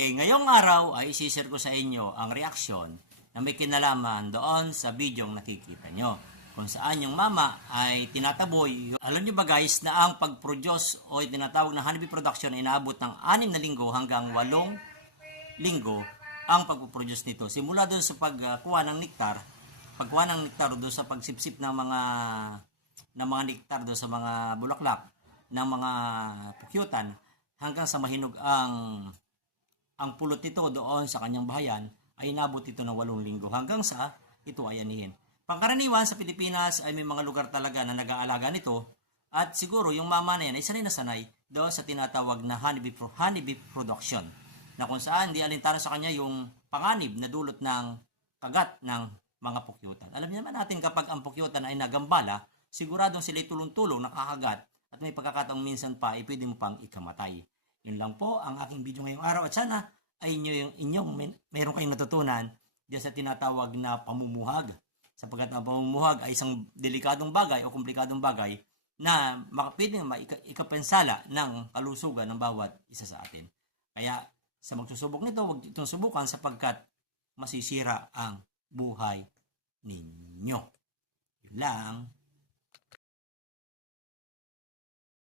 Eh, ngayong araw ay isishare ko sa inyo ang reaksyon na may kinalaman doon sa bidyong nakikita nyo. Kung saan yung mama ay tinataboy. Alam nyo ba guys na ang pag-produce o tinatawag na honeybee production ay inaabot ng 6 na linggo hanggang 8 linggo ang pagpuproduce nito. Simula doon sa pagkuha ng nektar, pagkuha ng nektar doon sa pagsipsip ng mga ng mga nektar doon sa mga bulaklak ng mga pukyutan hanggang sa mahinog ang ang pulot nito doon sa kanyang bahayan ay inabot ito ng walong linggo hanggang sa ito ay anihin. Pangkaraniwan sa Pilipinas ay may mga lugar talaga na nag-aalaga nito at siguro yung mama na yan ay sanay na sanay doon sa tinatawag na honeybee, pro- honeybee production na kung saan di alintana sa kanya yung panganib na dulot ng kagat ng mga pukyutan. Alam naman natin kapag ang pukyutan ay nagambala, siguradong sila'y tulong-tulong nakakagat at may pagkakataong minsan pa ay pwede mo pang ikamatay. Yun lang po ang aking video ngayong araw at sana ay inyo yung inyong may, meron kayong natutunan diyan sa tinatawag na pamumuhag. Sapagkat ang pamumuhag ay isang delikadong bagay o komplikadong bagay na makapwede na maika- ikapensala ng kalusugan ng bawat isa sa atin. Kaya sa magsusubok nito, huwag itong subukan sapagkat masisira ang buhay ninyo. Yun lang.